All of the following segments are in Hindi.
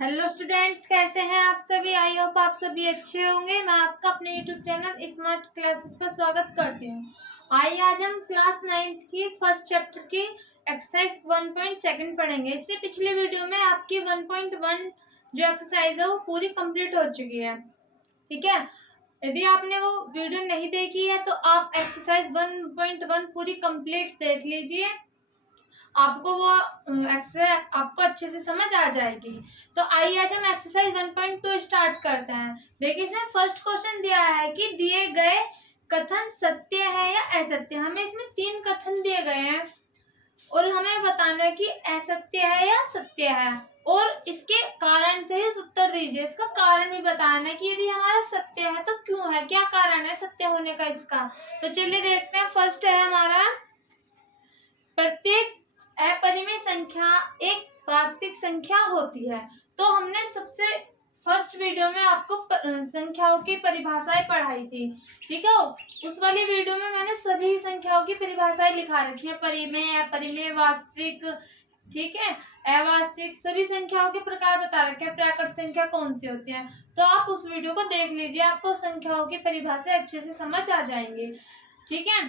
हेलो स्टूडेंट्स, कैसे हैं आप सभी। आई होप आप सभी अच्छे होंगे। मैं आपका अपने यूट्यूब चैनल स्मार्ट क्लासेस पर स्वागत करती हूँ। आइए आज हम क्लास 9th की फर्स्ट चैप्टर की एक्सरसाइज 1.2 पढ़ेंगे। इससे पिछले वीडियो में आपकी 1.1 जो एक्सरसाइज है वो पूरी कंप्लीट हो चुकी है। ठीक है, यदि आपने वो वीडियो नहीं देखी है तो आप एक्सरसाइज 1.1 पूरी कंप्लीट देख लीजिए, आपको वो एक्सरसाइज आपको अच्छे से समझ आ जाएगी। तो आइए आज हम एक्सरसाइज 1.2 स्टार्ट करते हैं। देखिए, इसमें फर्स्ट क्वेश्चन दिया है कि दिए गए कथन सत्य है या असत्य। हमें इसमें 3 कथन दिए गए हैं और हमें बताना है कि असत्य है या सत्य है, और इसके कारण से ही उत्तर दीजिए। इसका कारण भी बताना है कि यदि हमारा सत्य है तो क्यों है, क्या कारण है सत्य होने का इसका। तो चलिए देखते हैं। फर्स्ट है हमारा, प्रत्येक अपरिमेय संख्या एक वास्तविक संख्या होती है। तो हमने सबसे फर्स्ट वीडियो में आपको संख्याओं की परिभाषाएं पढ़ाई थी। ठीक है, उस वाली वीडियो में मैंने सभी संख्याओं की परिभाषाएं लिखा रखी है, परिमेय, अपरिमेय, वास्तविक, ठीक है, अवास्तविक, सभी संख्याओं के प्रकार बता रखे हैं, प्राकृत संख्या कौन सी होती है। तो आप उस वीडियो को देख लीजिए, आपको संख्याओं की परिभाषा अच्छे से समझ आ जाएंगे। ठीक है,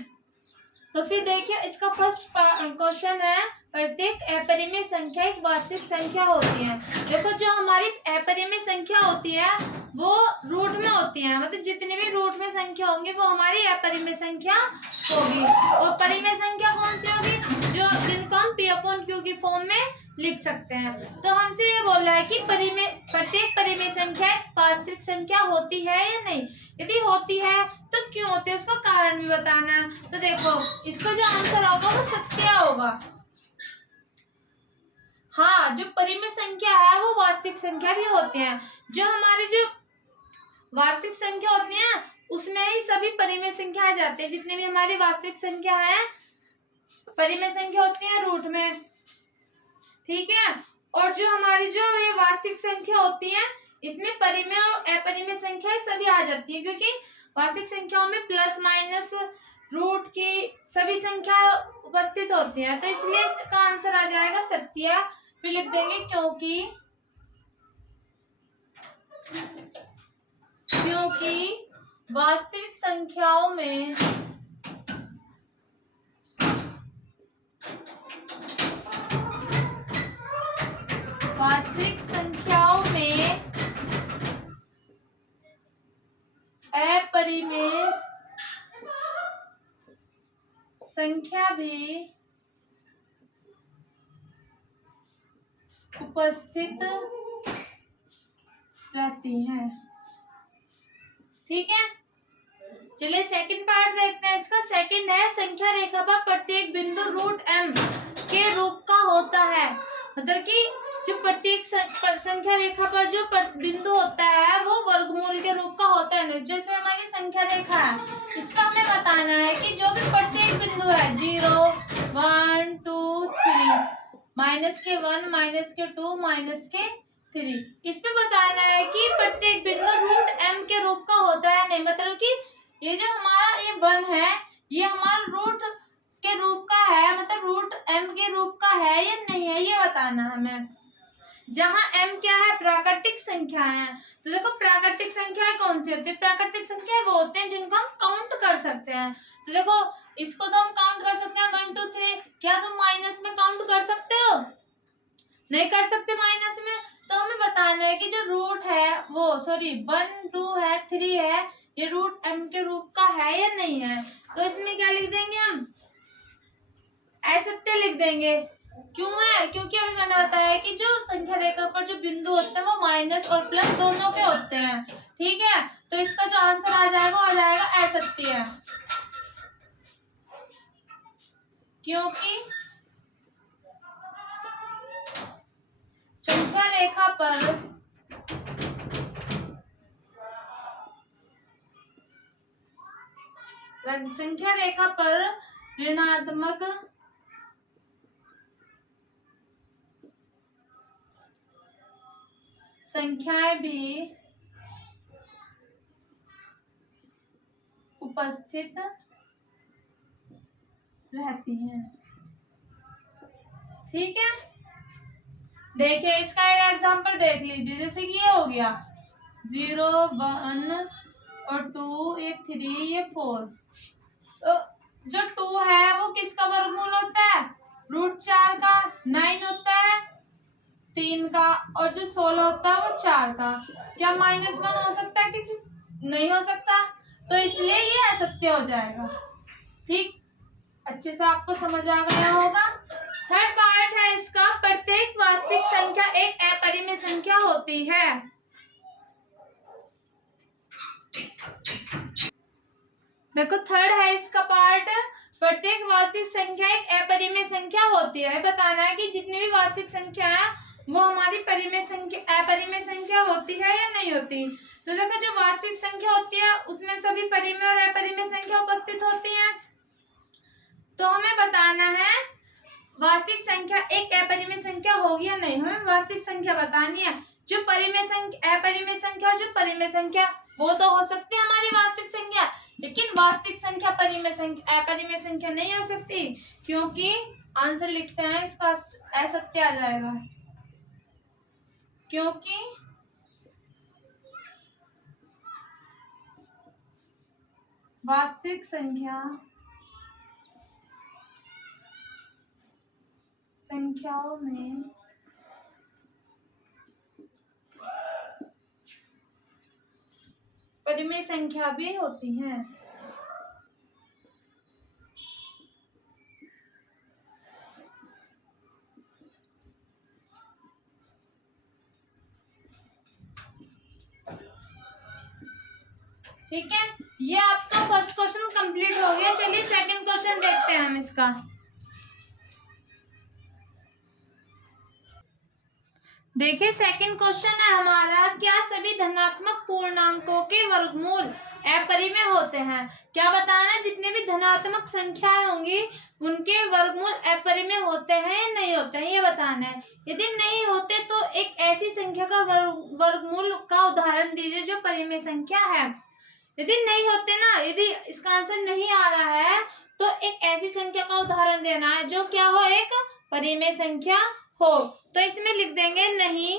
तो फिर देखिए इसका फर्स्ट क्वेश्चन है, प्रत्येक अपरिमेय संख्या एक वास्तविक संख्या होती है। देखो, जो हमारी अपरिमेय संख्या होती है वो रूट में होती है, मतलब जितनी भी रूट में संख्या होंगी वो हमारी अपरिमेय संख्या होगी। और परिमेय संख्या कौन सी होगी, जो जिनको हम p/q की फॉर्म में लिख सकते हैं। तो हमसे ये बोल रहा है कि प्रत्येक परिमेय संख्या वास्तविक संख्या होती है या नहीं। यदि होती है तो क्यों होती है, उसका कारण भी बताना है। तो देखो, इसका जो आंसर होगा वो सत्य होगा। हाँ, जो परिमेय संख्या है वो वास्तविक संख्या भी होती है। जो हमारी जो वास्तविक संख्या होती है उसमें ही सभी परिमेय संख्या आ जाती है। जितने भी हमारी वास्तविक संख्या है, परिमेय संख्या होती है रूट में। ठीक है, और जो हमारी जो ये वास्तविक संख्या होती है इसमें परिमेय और अपरिमेय संख्या सभी आ जाती है, क्योंकि वास्तविक संख्याओं में प्लस माइनस रूट की सभी संख्या उपस्थित होती है। तो इसलिए इसका आंसर आ जाएगा सत्य। फिर लिख देंगे क्योंकि वास्तविक संख्याओं में अपरिमेय संख्या भी उपस्थित रहती है। ठीक है, चलिए सेकंड पार्ट देखते हैं। इसका सेकंड है, संख्या रेखा पर प्रत्येक बिंदु रूट m के रूप का होता है। मतलब कि जो प्रत्येक संख्या रेखा पर जो बिंदु होता है वो वर्गमूल के रूप का होता है। जैसे हमारी संख्या रेखा है, इसका हमें बताना है कि जो भी प्रत्येक बिंदु है 0, 1, 2, 3, माइनस के 1, माइनस के 2, माइनस के 3, इस पे बताना है कि प्रत्येक बिंदु रूट m के रूप का होता है नहीं। मतलब कि ये जो हमारा ये 1 है ये हमारा रूट के रूप का है, मतलब रूट m के रूप का है या नहीं है, ये बताना है हमें। जहां m क्या है, प्राकृतिक संख्या है। तो देखो, प्राकृतिक संख्या कौन सी होती है, प्राकृतिक संख्या वो होते हैं जिनको हम काउंट कर सकते हैं। तो देखो, इसको तो हम काउंट कर सकते हैं 1, 2, 3। क्या तुम माइनस में काउंट कर सकते हो, नहीं कर सकते माइनस में। तो हमें बताना है कि जो रूट है वो 1, 2 है, 3 है, ये रूट m के रूप का है या नहीं है। तो इसमें क्या लिख देंगे हम, असत्य लिख देंगे। क्यों है, क्योंकि अभी मैंने बताया कि जो संख्या रेखा पर जो बिंदु होते हैं वो माइनस और प्लस दोनों के होते हैं। ठीक है, तो इसका जो आंसर आ जाएगा वो आ जाएगा असत्य, क्योंकि संख्या रेखा पर ऋणात्मक संख्याएं भी उपस्थित रहती हैं। ठीक है, देखिए इसका एक एग्जांपल देख लीजिए, जैसे कि ये हो गया 0 1 और 2, ये 3, ये 4। तो जो 2 है वो किसका वर्गमूल होता है? √4 का। 9 होता है 3 का, और जो 16 होता है वो 4 का। क्या -1 हो सकता है किसी? नहीं हो सकता, तो इसलिए ये असत्य हो जाएगा। ठीक, अच्छे से आपको समझ आ गया होगा। थर्ड पार्ट है इसका, प्रत्येक वास्तविक संख्या एक अपरिमेय संख्या होती है। देखो थर्ड है इसका पार्ट, प्रत्येक वास्तविक संख्या एक अपरिमेय संख्या होती है। बताना है कि जितनी भी वास्तविक संख्या है वो हमारी परिमेय संख्या अपरिमेय संख्या होती है या नहीं होती। तो देखो जो वास्तविक संख्या होती है उसमें सभी परिमेय और अपरिमेय संख्या उपस्थित होती है। तो हमें बताना है वास्तविक संख्या एक अपरिमेय संख्या होगी या नहीं। हमें वास्तविक संख्या बतानी है। जो परिमेय संख्या, अपरिमेय संख्या और जो परिमेय संख्या वो तो हो सकती है हमारी वास्तविक संख्या, लेकिन वास्तविक संख्या परिमेय संख्या अपरिमेय संख्या नहीं हो सकती, क्योंकि आंसर लिखते हैं इसका असत्य आ जाएगा। क्योंकि वास्तविक संख्याओं में परिमेय संख्या भी होती हैं। ठीक है, ये आपका फर्स्ट क्वेश्चन कंप्लीट हो गया। चलिए सेकंड क्वेश्चन देखते हैं हम इसका। देखिए सेकंड क्वेश्चन है हमारा, क्या सभी धनात्मक पूर्णांकों के वर्गमूल अपरिमेय होते हैं? क्या बताना है जितने भी धनात्मक संख्याएं होंगी उनके वर्गमूल अपरिमेय होते हैं या नहीं होते हैं, ये बताना है। यदि नहीं होते तो एक ऐसी संख्या का वर्गमूल का उदाहरण दीजिए जो परिमेय संख्या है। यदि नहीं होते ना, यदि इसका आंसर नहीं आ रहा है तो एक ऐसी संख्या का उदाहरण देना है जो क्या हो, एक परिमेय संख्या हो। तो इसमें लिख देंगे नहीं,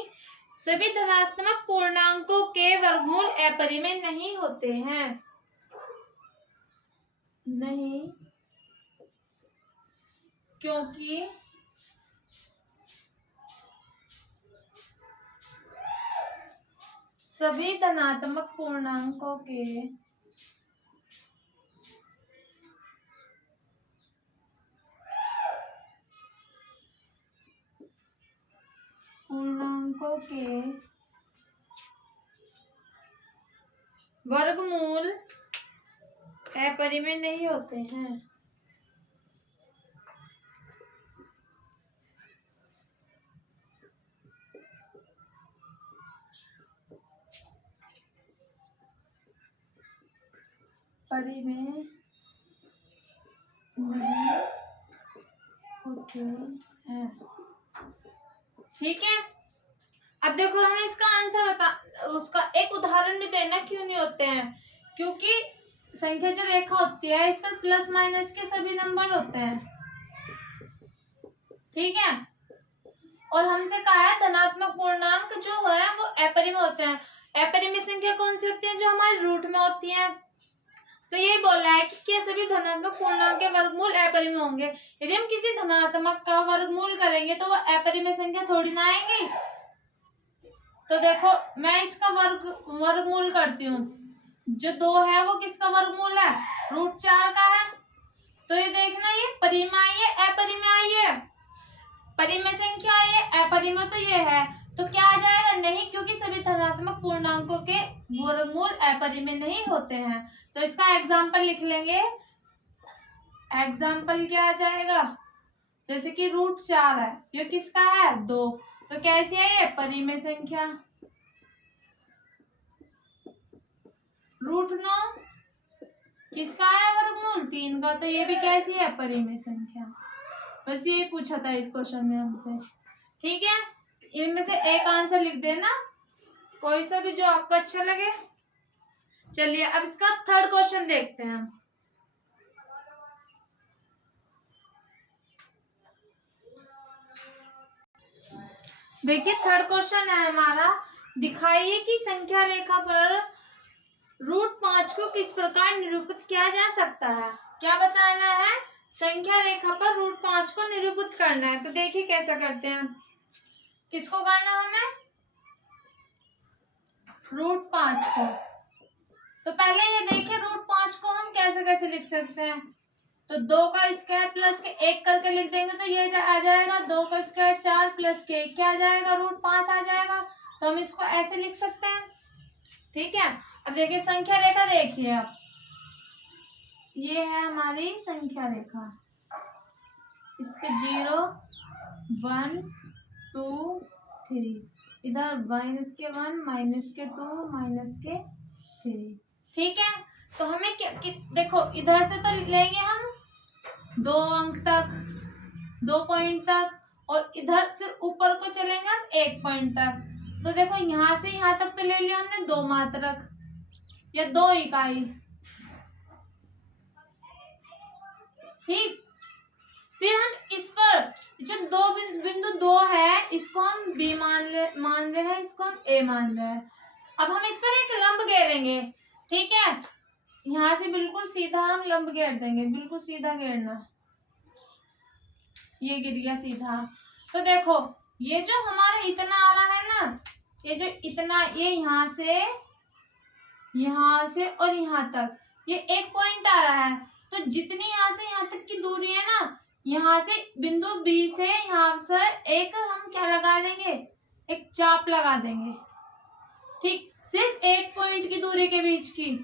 सभी धनात्मक पूर्णांकों के वर्गमूल अपरिमेय नहीं होते हैं। नहीं, क्योंकि सभी धनात्मक पूर्णांकों के वर्गमूल अपरिमेय नहीं होते हैं। परिमेय नहीं होते हैं। ठीक है, अब देखो हमें इसका आंसर बता, उसका एक उदाहरण भी देना। क्यों नहीं होते हैं? क्योंकि संख्या जो रेखा होती है इस पर प्लस माइनस के सभी नंबर होते हैं। ठीक है, और हमसे कहा है धनात्मक पूर्णांक जो है वो अपरिमेय होते हैं। अपरिमेय संख्या कौन सी होती है? जो हमारे रूट में होती है। तो ये बोला है कि क्या सभी धनात्मक पूर्णांक के वर्गमूल अपरिमेय होंगे। यदि हम किसी धनात्मक का वर्गमूल करेंगे तो वह अपरिमेय संख्या थोड़ी ना आएंगी। तो देखो मैं इसका वर्गमूल करती हूँ। जो 2 है वो किसका वर्गमूल है? √4 का है। तो ये देखना, ये परिमेय है अपरिमेय है, परिमेय संख्या है अपरिमेय, तो ये है। तो क्या आ जाएगा? नहीं, क्योंकि सभी धनात्मक पूर्णांकों के वर्गमूल अपरिमेय नहीं होते हैं। तो इसका एग्जाम्पल लिख लेंगे। एग्जाम्पल क्या आ जाएगा? जैसे कि √4 है, ये किसका है? 2। तो कैसी है ये? परिमेय संख्या। √9 किसका है वर्गमूल? 3 का। तो ये भी कैसी है? परिमेय संख्या। बस ये पूछा था इस क्वेश्चन में हमसे। ठीक है, इनमें से एक आंसर लिख देना, कोई सा भी जो आपको अच्छा लगे। चलिए अब इसका थर्ड क्वेश्चन देखते हैं। देखिए थर्ड क्वेश्चन है हमारा, दिखाइए कि संख्या रेखा पर √5 को किस प्रकार निरूपित किया जा सकता है। क्या बताना है, संख्या रेखा पर √5 को निरूपित करना है। तो देखिए कैसा करते हैं, किसको करना हमें, √5 को। तो पहले ये देखिए √5 को हम कैसे कैसे लिख सकते हैं। तो 2 का स्क्वायर प्लस के 1 करके लिख देंगे तो ये आ जाएगा 2 का स्क्वायर 4 प्लस के 1 क्या आ जाएगा, √5 आ जाएगा। तो हम इसको ऐसे लिख सकते हैं। ठीक है, अब देखिए संख्या रेखा, देखिए अब ये है हमारी संख्या रेखा, इस पे 0 1 2 3, इधर -1 -2 -3। ठीक है, तो हमें देखो इधर से तो लेंगे हम 2 अंक तक, 2 पॉइंट तक, और इधर से ऊपर को चलेंगे हम 1 पॉइंट तक। तो देखो यहाँ से यहाँ तक तो ले लिया हमने 2 मात्रक या 2 इकाई। ठीक, फिर हम इस पर जो बिंदु 2 है इसको हम B मान रहे हैं, इसको हम A मान रहे हैं। अब हम इस पर एक लंब घेरेंगे। ठीक है, यहाँ से बिल्कुल सीधा हम लंब घेर देंगे, बिल्कुल सीधा घेरना, ये गिर गया सीधा। तो देखो ये जो हमारा इतना आ रहा है ना, ये जो इतना, ये यहाँ से और यहाँ तक ये 1 पॉइंट आ रहा है। तो जितनी यहाँ से यहाँ तक की दूरी है ना, यहाँ से बिंदु B से यहाँ से एक हम क्या लगा देंगे, एक चाप लगा देंगे। ठीक, सिर्फ 1 पॉइंट की दूरी के बीच की,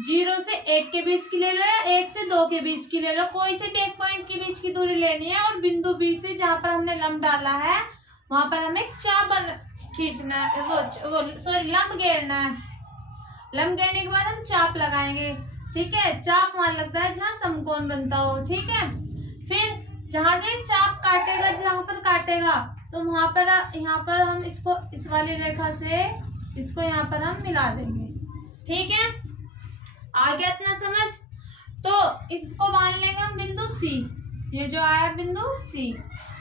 0 से 1 के बीच की ले लो या 1 से 2 के बीच की ले लो, कोई से भी 1 पॉइंट के बीच की दूरी लेनी है। और बिंदु B से जहां पर हमने लंब डाला है वहां पर हमें चाप खींचना है, लंब घेरना है। लंब घेरने के बाद हम चाप लगाएंगे। ठीक है, चाप वहां लगता है जहां समकोण बनता हो। ठीक है, फिर जहां से चाप काटेगा, जहां पर काटेगा तो वहां पर यहाँ पर हम इसको इस वाली रेखा से इसको यहाँ पर हम मिला देंगे। ठीक है, आ गया इतना समझ। तो इसको मान लेंगे हम बिंदु C, ये जो आया बिंदु C।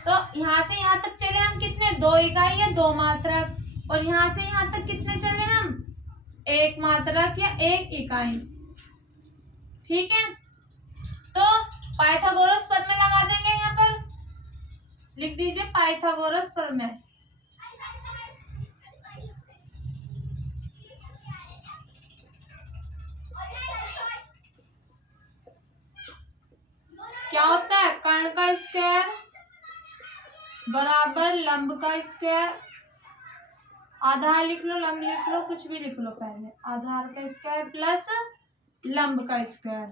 तो यहाँ से यहाँ तक चले हम कितने, 2 इकाई या 2 मात्रक, और यहाँ से यहाँ तक कितने चले हम, 1 मात्रक या 1 इकाई। ठीक है, तो पाइथागोरस प्रमेय लगा देंगे, यहाँ पर लिख दीजिए पाइथागोरस प्रमेय। क्या होता है, कर्ण का स्क्वायर बराबर लंब का स्क्वायर, आधार लिख लो, लंब लिख लो, कुछ भी लिख लो, पहले आधार का स्क्वायर प्लस लंब का स्क्वायर।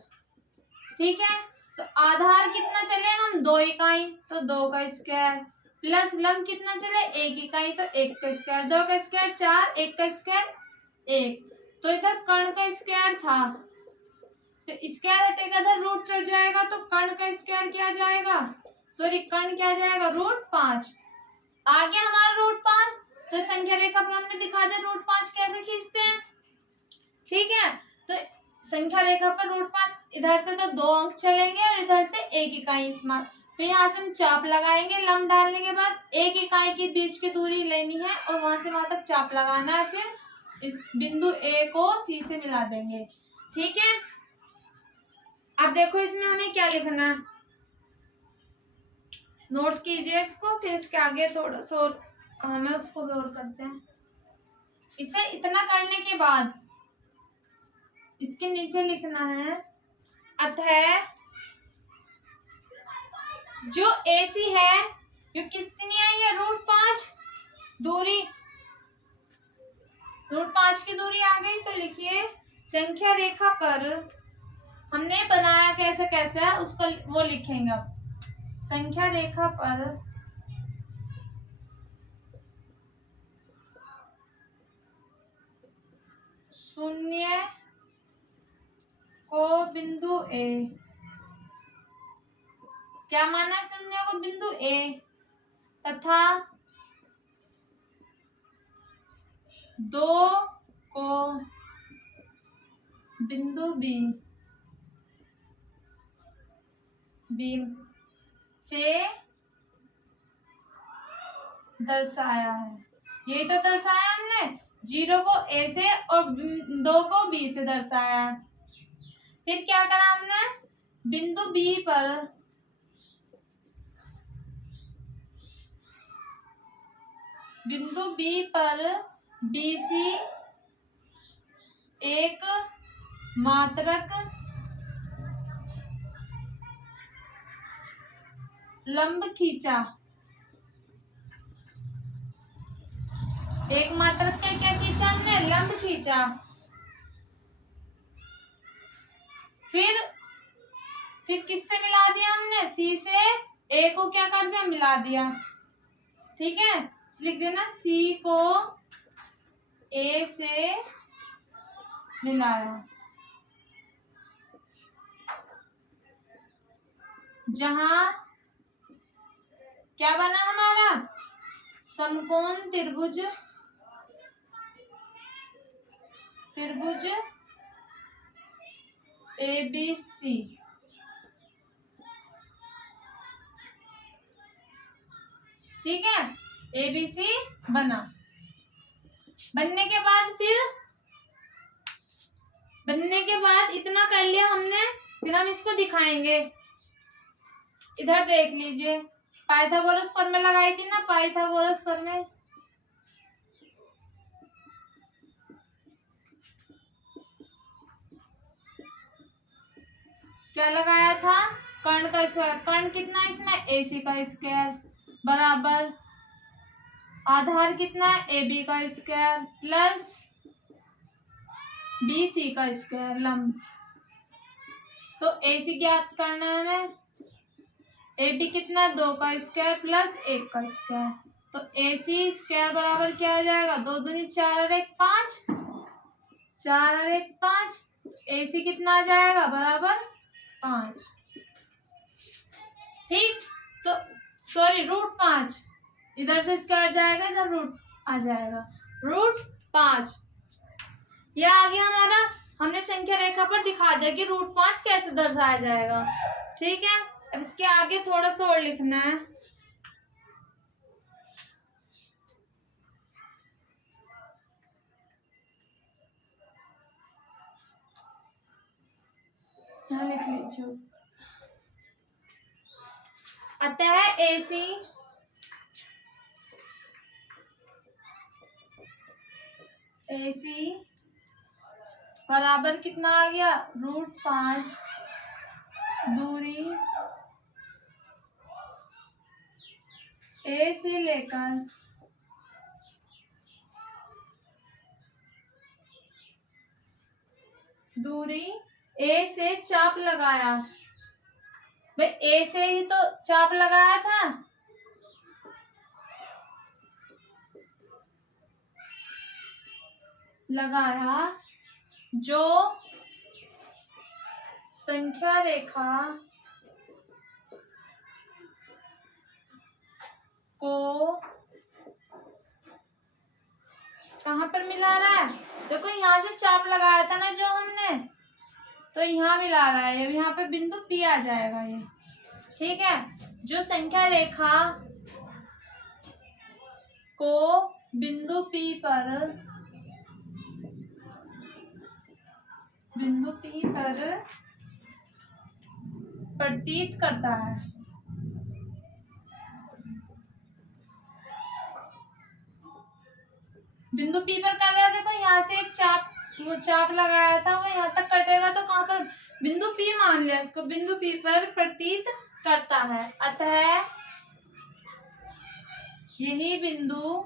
ठीक है, तो आधार कितना चले हम, 2 इकाई, तो 2 का स्क्वायर, प्लस लंब कितना चले, 1 इकाई, तो 1 का स्क्वायर, 2 का स्क्वायर 4, 1 का स्क्वायर 1। तो इधर कर्ण का स्क्वायर था, तो स्क्वायर हटेगा, इधर रूट चढ़ जाएगा, तो कर्ण का स्क्वायर क्या जाएगा, सॉरी कर्ण क्या जाएगा, √5। आ गया हमारा √5। तो संख्या रेखा पर हमने दिखा दिया √5 कैसे खींचते हैं। ठीक है, तो संख्या रेखा पर √5, इधर से तो 2 अंक चलेंगे और इधर से 1 इकाई, फिर यहाँ से हम चाप लगाएंगे। लंब डालने के बाद 1 इकाई के बीच की दूरी लेनी है और वहां से वहां तक चाप लगाना है। फिर इस बिंदु A को C से मिला देंगे। ठीक है, अब देखो इसमें हमें क्या लिखना है, नोट कीजिए इसको, फिर इसके आगे थोड़ा सा और काम है उसको भी और करते हैं। इसे इतना करने के बाद इसके नीचे लिखना है, अतः जो AC है जो कितनी है, ये √5 दूरी, √5 की दूरी आ गई। तो लिखिए संख्या रेखा पर हमने बनाया कैसे कैसे है उसको वो लिखेंगे। अब संख्या रेखा पर शून्य को बिंदु A, क्या माना, शून्य को बिंदु A तथा 2 को बिंदु B से दर्शाया है। यही तो दर्शाया हमने, 0 को A से और 2 को B से दर्शाया है। फिर क्या करा हमने, बिंदु B पर BC एक मात्रक लंब खींचा। एक मात्रक का क्या खींचा हमने, लंब खींचा। फिर किससे मिला दिया हमने, C से A को क्या कर दिया, मिला दिया। ठीक है, लिख देना C को A से मिलाया, जहां क्या बना हमारा, समकोण त्रिभुज ABC। ठीक है, ABC बना। बनने के बाद इतना कर लिया हमने, फिर हम इसको दिखाएंगे। इधर देख लीजिए, पाइथागोरस प्रमेय लगाई थी ना, पाइथागोरस प्रमेय। क्या लगाया था, कर्ण का स्क्वायर। कर्ण कितना इसमें, AC का स्क्वायर बराबर आधार कितना, AB का स्क्वायर प्लस BC का स्क्वायर लंब। तो AC ज्ञात करना है हमें, AB कितना, 2 का स्क्वायर प्लस 1 का स्क्वायर। तो AC स्क्वायर बराबर क्या हो जाएगा, 2 दूनी 4 और 1 5, 4 और 1 5। AC कितना आ जाएगा, बराबर 5। ठीक, तो सॉरी √5, इधर से स्क्वायर जाएगा, इधर रूट आ जाएगा, √5। यह आ गया हमारा। हमने संख्या रेखा पर दिखा दिया कि √5 कैसे दर्शाया जाएगा। ठीक है, अब इसके आगे थोड़ा सा और लिखना है। यहाँ लिख लीजिए, अतः AC बराबर कितना आ गया, √5 दूरी A से लेकर दूरी A से चाप लगाया। भाई A से ही तो चाप लगाया था, लगाया, जो संख्या रेखा को कहाँ पर मिला रहा है, देखो यहाँ से चाप लगाया था ना जो हमने, तो यहाँ मिला रहा है, यहाँ पे बिंदु P आ जाएगा ये। ठीक है, जो संख्या रेखा को बिंदु P पर प्रतीत करता है, बिंदु P पर कर रहा है। देखो यहाँ से एक चाप लगाया था, वो यहाँ तक कटेगा, तो कहाँ पर, बिंदु P मान लिया इसको, बिंदु P पर प्रतीत करता है। अतः यही बिंदु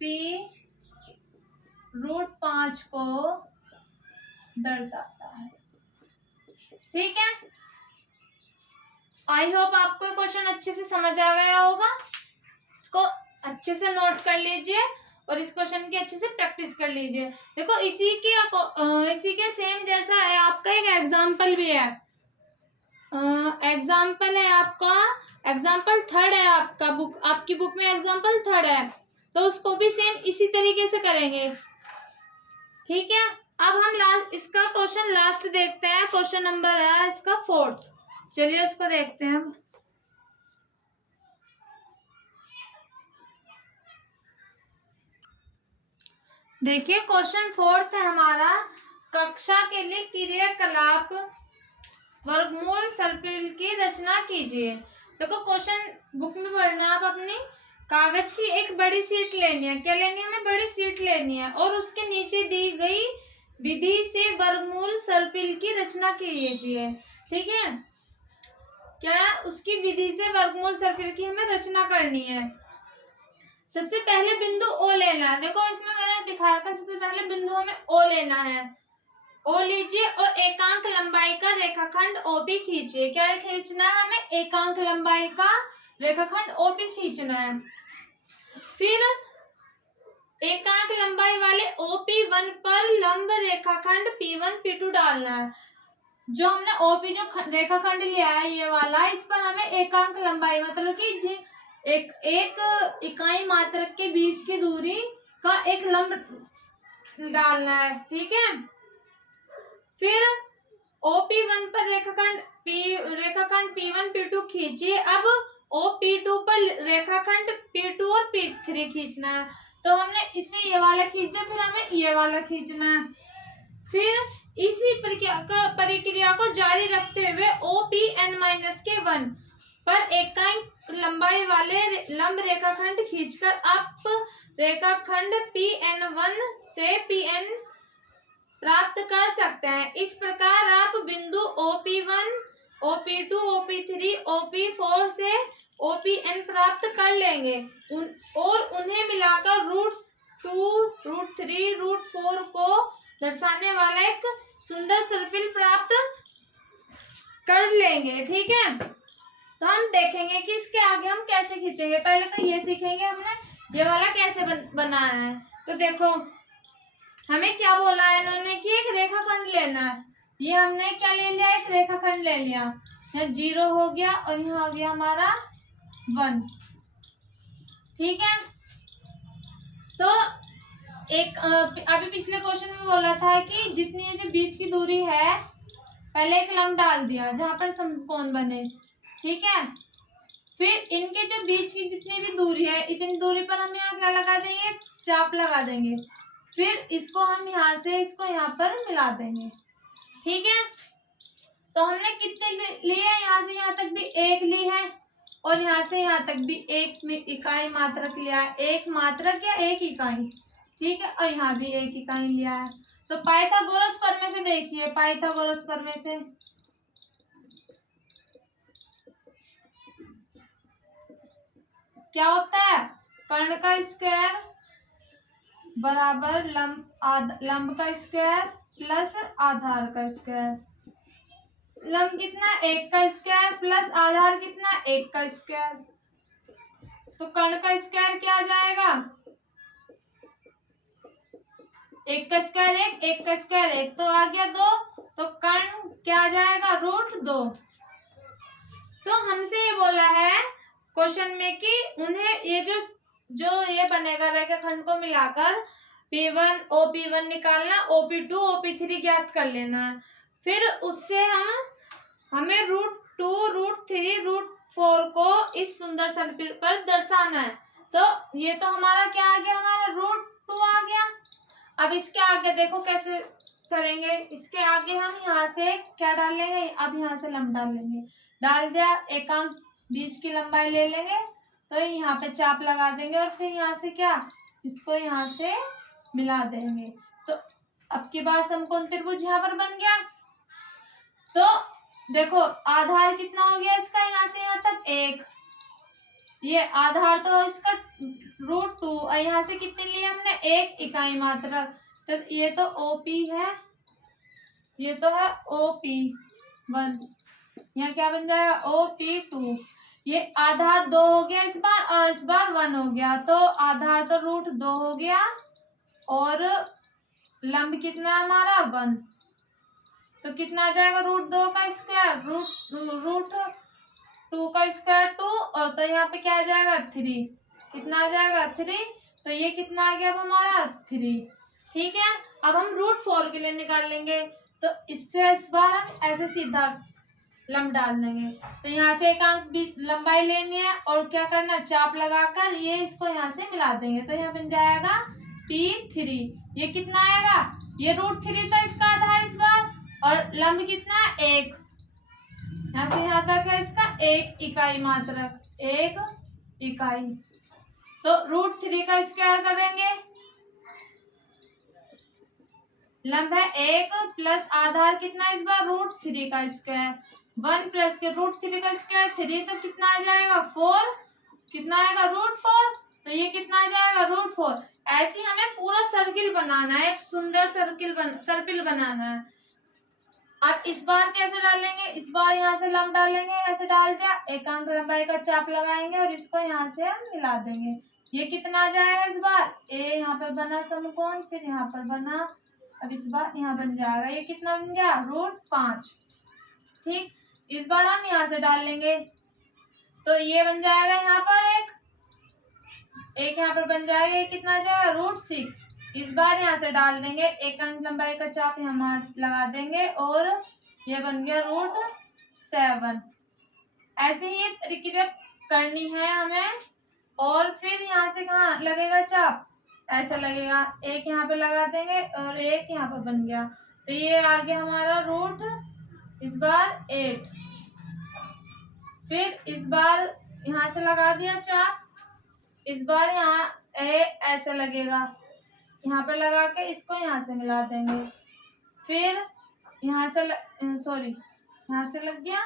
P √5 को दर्शाता है। ठीक है, आई होप आपको ये क्वेश्चन अच्छे से समझ आ गया होगा। इसको अच्छे से नोट कर लीजिए और इस क्वेश्चन की अच्छे से प्रैक्टिस कर लीजिए। देखो इसी के सेम जैसा है आपका एक एग्जाम्पल भी है, एग्जाम्पल है आपका, एग्जाम्पल 3 है आपका आपकी बुक में एग्जाम्पल 3 है, तो उसको भी सेम इसी तरीके से करेंगे। ठीक है, अब हम इसका क्वेश्चन लास्ट देखते हैं, क्वेश्चन नंबर है इसका 4। चलिए उसको देखते हैं। देखिए क्वेश्चन 4 है हमारा, कक्षा के लिए क्रियाकलाप वर्गमूल सर्पिल की रचना कीजिए। देखो क्वेश्चन बुक में पढ़ना, आप अपनी कागज की एक बड़ी शीट लेनी है। क्या लेनी है? हमें बड़ी शीट लेनी है और उसके नीचे दी गई विधि से वर्गमूल सर्पिल की रचना कीजिए। ठीक है, क्या उसकी विधि से वर्गमूल सर्पिल की हमें रचना करनी है। सबसे पहले बिंदु ओ लेना है। देखो इसमें मैंने दिखाया था, सबसे पहले बिंदु हमें ओ लेना है। ओ लीजिए और एकांक लंबाई का रेखाखंड ओपी खींचिए। क्या खींचना है? हमें एकांक लंबाई का रेखाखंड ओपी खींचना है। फिर एकांक लंबाई वाले OP1 पर लंब रेखाखंड P1 P2 डालना है। जो हमने OP जो रेखाखंड लिया है ये वाला, इस पर हमें एकांक लंबाई मतलब कि एक इकाई मात्रक के बीच की दूरी का एक लंब डालना है। ठीक है, फिर OP1 पर रेखाखंड P1 P2 खींचिए। अब OP2 पर रेखाखंड P2 और P3 खींचना है। तो हमने इसमें ये वाला खींच दिया, फिर हमें ये वाला खींचना है। फिर इसी प्रक्रिया को जारी रखते हुए OPN-1 पर एकांक लंबाई वाले लंब रेखाखंड खींचकर आप रेखाखंड PN1 से PN प्राप्त कर सकते हैं। इस प्रकार आप बिंदु OP1, OP2, OP3, OP4 से OPN प्राप्त कर लेंगे और उन्हें मिलाकर √2, √3, √4 को दर्शाने वाला एक सुंदर सर्पिल प्राप्त कर लेंगे। ठीक है, तो हम देखेंगे कि इसके आगे हम कैसे खींचेंगे। पहले तो ये सीखेंगे हमने ये वाला कैसे बनाना है। तो देखो हमें क्या बोला है इन्होंने कि एक रेखाखंड लेना है। ये हमने क्या ले लिया? एक रेखाखंड ले लिया। यहाँ 0 हो गया और यहाँ हो गया हमारा 1। ठीक है, तो एक अभी पिछले क्वेश्चन में बोला था कि जितनी जो बीच की दूरी है, पहले एक लंब डाल दिया जहां पर समकोण बने। ठीक है, फिर इनके जो बीच की जितनी भी दूरी है, इतनी दूरी पर हम यहाँ क्या लगा देंगे? चाप लगा देंगे। फिर इसको हम यहाँ से इसको यहाँ पर मिला देंगे। ठीक है, तो हमने कितने लिए? यहाँ से यहाँ तक भी 1 ली है और यहाँ से यहाँ तक भी 1 इकाई मात्रक लिया है। 1 मात्रक या 1 इकाई। ठीक है, और यहाँ भी 1 इकाई लिया है। तो पाइथागोरस प्रमेय से देखिए, पाइथागोरस प्रमेय से क्या होता है? कर्ण का स्क्वायर बराबर लंब का स्क्वायर प्लस आधार का स्क्वायर। लंब कितना? 1 का स्क्वायर प्लस आधार कितना? 1 का स्क्वायर। तो कर्ण का स्क्वायर क्या आ जाएगा? 1 का स्क्वायर 1, 1 का स्क्वायर 1, तो आ गया 2। तो कर्ण क्या आ जाएगा? √2। तो हमसे ये बोला है क्वेश्चन में कि उन्हें ये जो ये बनेगा रेखाखंड को मिलाकर P1 OP1 निकालना, OP2 OP3 ज्ञात कर लेना। फिर उससे हमें √2, √3, √4 को इस सुंदर सर्पिल पर दर्शाना है। तो ये तो हमारा क्या आ गया? हमारा √2 आ गया। अब इसके आगे देखो कैसे करेंगे। इसके आगे हम यहाँ से क्या डाल लेंगे? अब यहाँ से लंब डाल लेंगे। डाल दिया, एकांक बीच की लंबाई ले लेंगे, तो यहाँ पे चाप लगा देंगे और फिर यहाँ से क्या? इसको यहाँ से मिला देंगे। तो अब की बार समकोण त्रिभुज यहाँ पर बन गया। तो देखो आधार कितना हो गया इसका? यहाँ से यहाँ तक 1। ये आधार तो इसका √2 और यहाँ से कितने लिए हमने? 1 इकाई मात्रक। तो ये तो OP है, ये तो है OP1। यहाँ क्या बन जाएगा? OP2। ये आधार 2 हो गया इस बार और इस बार 1 हो गया। तो आधार तो √2 हो गया और लंब कितना है हमारा? 1। तो कितना आ जाएगा? √2 का स्क्वायर, √2 का स्क्वायर 2, और तो यहाँ पे क्या आ जाएगा? 3। कितना आ जाएगा? 3। तो ये कितना आ गया अब हमारा? 3। ठीक है, अब हम √4 के लिए निकाल लेंगे। तो इससे इस बार हम ऐसे सीधा लंब डाल देंगे। तो यहाँ से एकांक लंबाई लेनी है और क्या करना? चाप लगाकर ये इसको यहाँ से मिला देंगे। तो यहाँ बन जाएगा T3। ये कितना आएगा, ये √3 था इसका आधार इस बार, और लंब कितना है 1, यहाँ से यहाँ तक है इसका 1 इकाई मात्र, 1 इकाई। तो √3 का स्क्वायर करेंगे, लंब है 1 प्लस आधार कितना इस बार √3 का स्क्वायर, 1 प्लस के √3 का स्क्वायर 3, तो कितना आ जाएगा 4, कितना आएगा √4, तो ये कितना आ जाएगा √4। ऐसे ही हमें पूरा सर्किल बनाना है, एक सुंदर सर्किल बनाना है। अब इस बार कैसे डालेंगे, इस बार यहाँ से लंब डालेंगे, ऐसे डाल दिया, एकांक लंबाई का चाप लगाएंगे और इसको यहाँ से हम मिला देंगे। ये कितना आ जाएगा इस बार, ए यहाँ पर बना समकोण, फिर यहाँ पर बना, अब इस बार यहाँ बन जाएगा, ये कितना बन गया √5। ठीक, इस बार हम यहाँ से डाल लेंगे, तो ये बन जाएगा यहाँ पर एक यहाँ पर बन जाएगा, ये कितना आ जाएगा √6। इस बार यहाँ से डाल देंगे, एकांक लंबाई का चाप यहाँ लगा देंगे और ये बन गया √7। ऐसे ही ये प्रक्रिया करनी है हमें। और फिर यहाँ से कहाँ लगेगा चाप, ऐसा लगेगा, एक यहाँ पे लगा देंगे और एक यहाँ पर बन गया, तो ये आ गया हमारा इस बार 8। फिर इस बार यहाँ से लगा दिया चाप, इस बार यहाँ ऐसा लगेगा, यहाँ पे लगा के इसको यहाँ से मिला देंगे, फिर यहाँ से यहाँ से लग गया,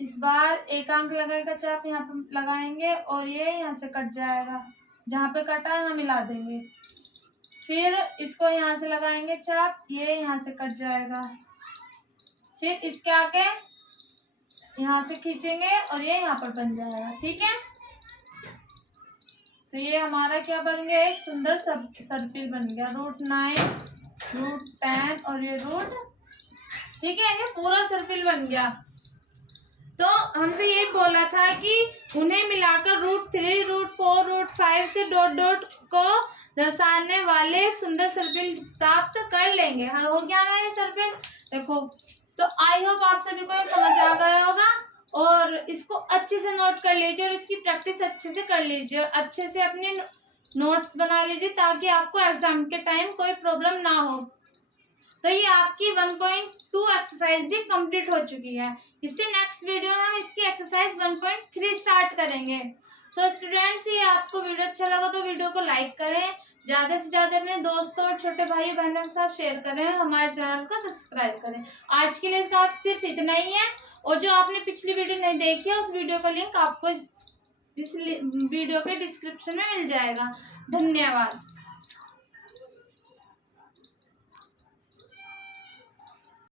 इस बार एकांक लगाए का चाप यहाँ पे लगाएंगे और ये यहाँ से कट जाएगा, जहाँ पे कटा है यहाँ मिला देंगे, फिर इसको यहाँ से लगाएंगे चाप, ये यहाँ से कट जाएगा, फिर इसके आगे यहाँ से खींचेंगे और ये यहाँ पर बन जाएगा। ठीक है, तो ये हमारा क्या बन गया, एक सुंदर सर्किल बन गया, √9 √10 और ये ठीक है, ये पूरा सर्किल बन गया। तो हमसे ये बोला था कि उन्हें मिलाकर √3 √4 √5 से डॉट डॉट को दर्शाने वाले एक सुंदर सर्किल प्राप्त कर लेंगे। हाँ, हो गया हमारा ये सर्किल। देखो, तो आई होप आप सभी को ये समझ आ गया होगा और इसको अच्छे से नोट कर लीजिए और इसकी प्रैक्टिस अच्छे से कर लीजिए और अच्छे से अपने नोट्स बना लीजिए ताकि आपको एग्जाम के टाइम कोई प्रॉब्लम ना हो। तो ये आपकी 1.2 एक्सरसाइज भी कंप्लीट हो चुकी है। इससे नेक्स्ट वीडियो में हम इसकी एक्सरसाइज 1.3 स्टार्ट करेंगे। सो स्टूडेंट्स, ये आपको वीडियो अच्छा लगा तो वीडियो को लाइक करें, ज़्यादा से ज़्यादा अपने दोस्तों और छोटे भाई बहनों के साथ शेयर करें, हमारे चैनल को सब्सक्राइब करें। आज के लिए सिर्फ इतना ही है और जो आपने पिछली वीडियो नहीं देखी है उस वीडियो का लिंक आपको इस वीडियो के डिस्क्रिप्शन में मिल जाएगा। धन्यवाद।